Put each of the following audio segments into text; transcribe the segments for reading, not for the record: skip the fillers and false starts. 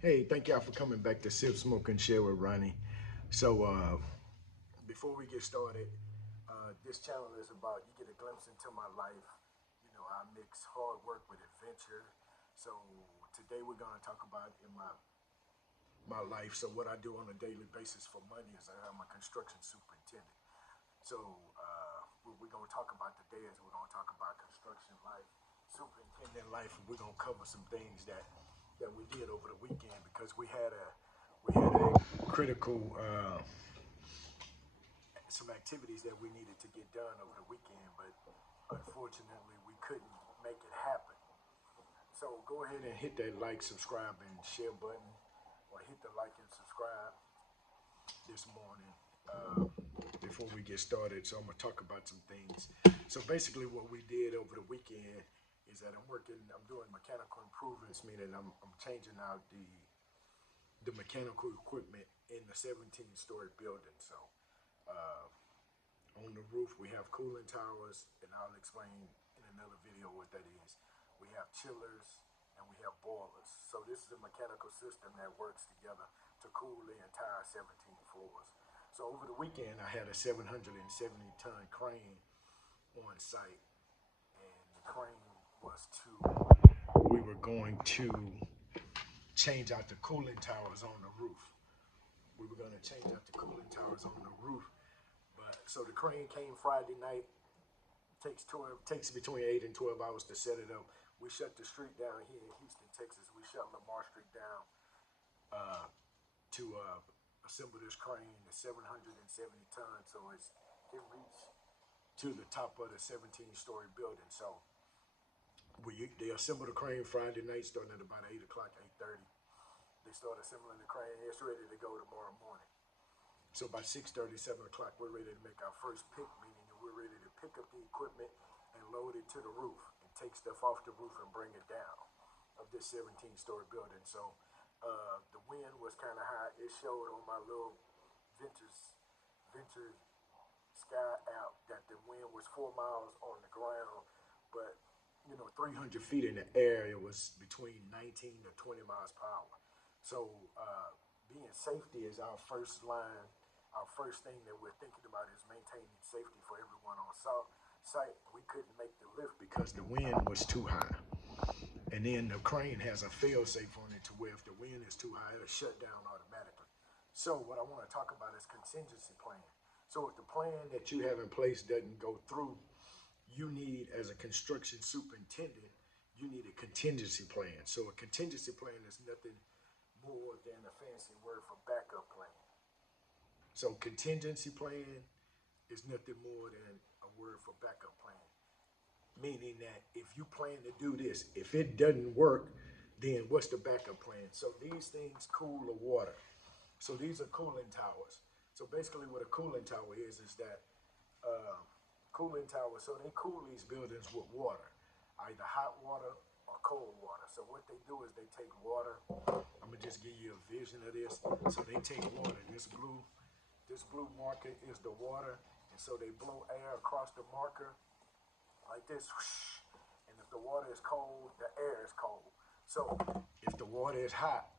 Hey, thank y'all for coming back to Sip, Smoke, and Share with Ronnie. Before we get started, this channel is about you get a glimpse into my life. You know, I mix hard work with adventure. So today we're gonna talk about in my life. So what I do on a daily basis for money is I'm a construction superintendent. So what we're gonna talk about today is we're gonna talk about construction life, superintendent life, and we're gonna cover some things that we did over the weekend because we had a critical some activities that we needed to get done over the weekend, but unfortunately we couldn't make it happen. So go ahead and hit that like, subscribe, and share button, or hit the like and subscribe this morning before we get started. So I'm gonna talk about some things. So basically, what we did over the weekend is that I'm doing mechanical improvements, meaning I'm changing out the mechanical equipment in the 17-story building. So uh, on the roof, we have cooling towers, and I'll explain in another video what that is. We have chillers and we have boilers. So this is a mechanical system that works together to cool the entire 17 floors. So over the weekend, I had a 770-ton crane on site, and the crane was to, we were going to change out the cooling towers on the roof. We were going to change out the cooling towers on the roof. But so the crane came Friday night. Takes between 8 and 12 hours to set it up. We shut the street down here in Houston, Texas. We shut Lamar Street down uh, to assemble this crane. It's 770 tons, so it reached to the top of the 17-story building. So they assembled the crane Friday night, starting at about 8 o'clock, 8:30. They started assembling the crane. It's ready to go tomorrow morning. So by 6:30, 7 o'clock, we're ready to make our first pick, meaning that we're ready to pick up the equipment and load it to the roof and take stuff off the roof and bring it down of this 17-story building. So the wind was kind of high. It showed on my little Venture Sky app that the wind was 4 miles on the ground, but 300 feet in the air, it was between 19 to 20 miles per hour. So being safety is our first line. Our first thing that we're thinking about is maintaining safety for everyone on site. We couldn't make the lift because the wind was too high. And then the crane has a fail safe on it to where if the wind is too high, it'll shut down automatically. So what I want to talk about is contingency plan. So if the plan that you have in place doesn't go through, you need, as a construction superintendent, you need a contingency plan. So a contingency plan is nothing more than a fancy word for backup plan. So contingency plan is nothing more than a word for backup plan, meaning that if you plan to do this, if it doesn't work, then what's the backup plan? So these things cool the water. So these are cooling towers. So basically what a cooling tower is that cooling towers, so they cool these buildings with water, either hot water or cold water. So what they do is they take water. I'm gonna just give you a vision of this. So they take water. This blue marker is the water, and so they blow air across the marker like this. And if the water is cold, the air is cold. So if the water is hot,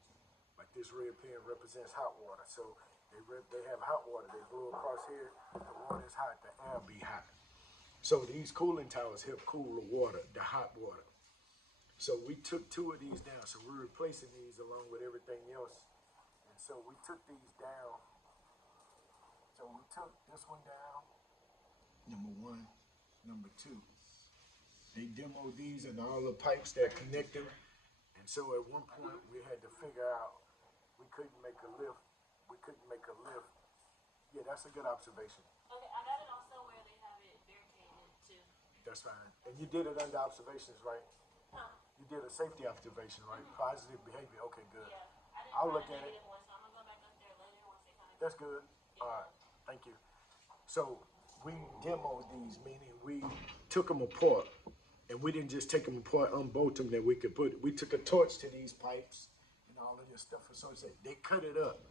like this red pen represents hot water. So they have hot water. They blow across here. The water is hot. The air be hot. So these cooling towers help cool the water, the hot water. So we took two of these down. So we're replacing these along with everything else. And so we took these down. So we took this one down, number one. Number two, they demoed these and all the pipes that connect them. And so at one point we had to figure out we couldn't make a lift. We couldn't make a lift. Yeah, that's a good observation. Okay, I got it also where they have it barricaded too. That's fine. And you did it under observations, right? Huh? You did a safety observation, right? Positive behavior. Okay, good. Yeah. I didn't I'll find look a at it. negative one, so I'm gonna go back up there later once they kind of. That's good. Yeah. All right. Thank you. So we demoed these, meaning we took them apart. And we didn't just take them apart, unbolt them, that we took a torch to these pipes and all of this stuff. So they cut it up.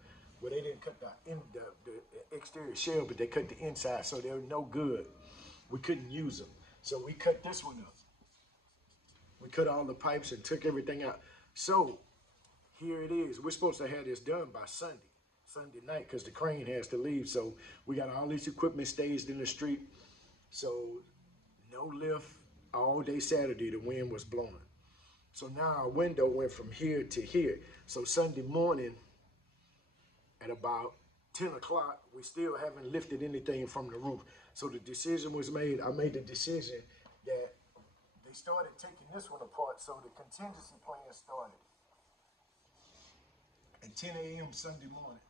Well, they didn't cut the exterior shell, but they cut the inside, so they were no good. We couldn't use them. So we cut this one up. We cut all the pipes and took everything out. So here it is. We're supposed to have this done by Sunday night, because the crane has to leave. So we got all this equipment staged in the street. So no lift all day Saturday. The wind was blowing. So now our window went from here to here. So Sunday morning at about 10 o'clock, we still haven't lifted anything from the roof. So the decision was made. I made the decision that they started taking this one apart. So the contingency plan started at 10 a.m. Sunday morning.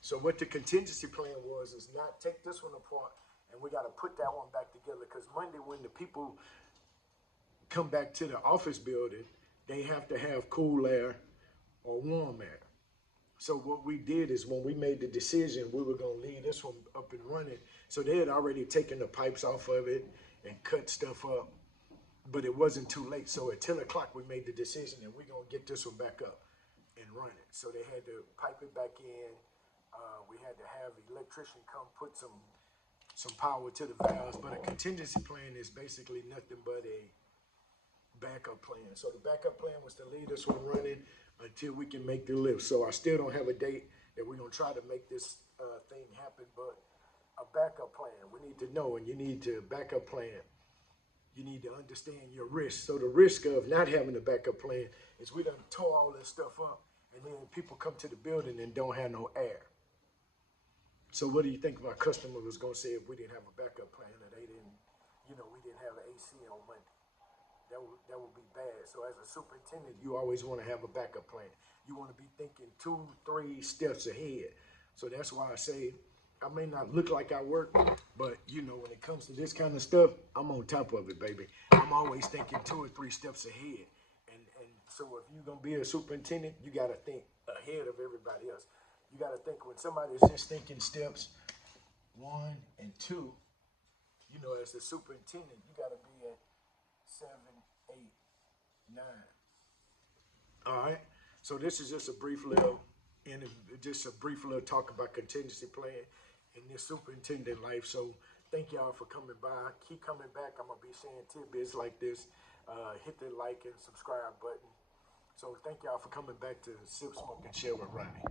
So what the contingency plan was is not take this one apart and we got to put that one back together, because Monday when the people come back to the office building, they have to have cool air or warm air. So what we did is when we made the decision, we were going to leave this one up and running. So they had already taken the pipes off of it and cut stuff up, but it wasn't too late. So at 10 o'clock, we made the decision that we're going to get this one back up and run it. So they had to pipe it back in. We had to have the electrician come put some power to the valves. But a contingency plan is basically nothing but a backup plan. So the backup plan was to leave this one running until we can make the lift. So I still don't have a date that we're going to try to make this thing happen, but a backup plan. We need to know, and you need to backup plan. You need to understand your risk. So the risk of not having a backup plan is we done tore all this stuff up, and then people come to the building and don't have no air. So what do you think our customer was going to say if we didn't have a backup plan, or they didn't, we didn't have an AC on Monday? That would be bad. So as a superintendent, you always want to have a backup plan. You want to be thinking 2-3 steps ahead. So that's why I say I may not look like I work, but when it comes to this kind of stuff, I'm on top of it, baby. I'm always thinking 2 or 3 steps ahead. And so if you're gonna be a superintendent, you gotta think ahead of everybody else. You gotta think when somebody's just thinking steps 1 and 2, as a superintendent, you gotta be at 7, 8, 9. All right. So this is just a brief little talk about contingency plan in this superintendent life. So thank y'all for coming by. Keep coming back. I'm gonna be sharing tidbits like this. Hit the like and subscribe button. So thank y'all for coming back to Sip, Smoke, and Share with Ronnie.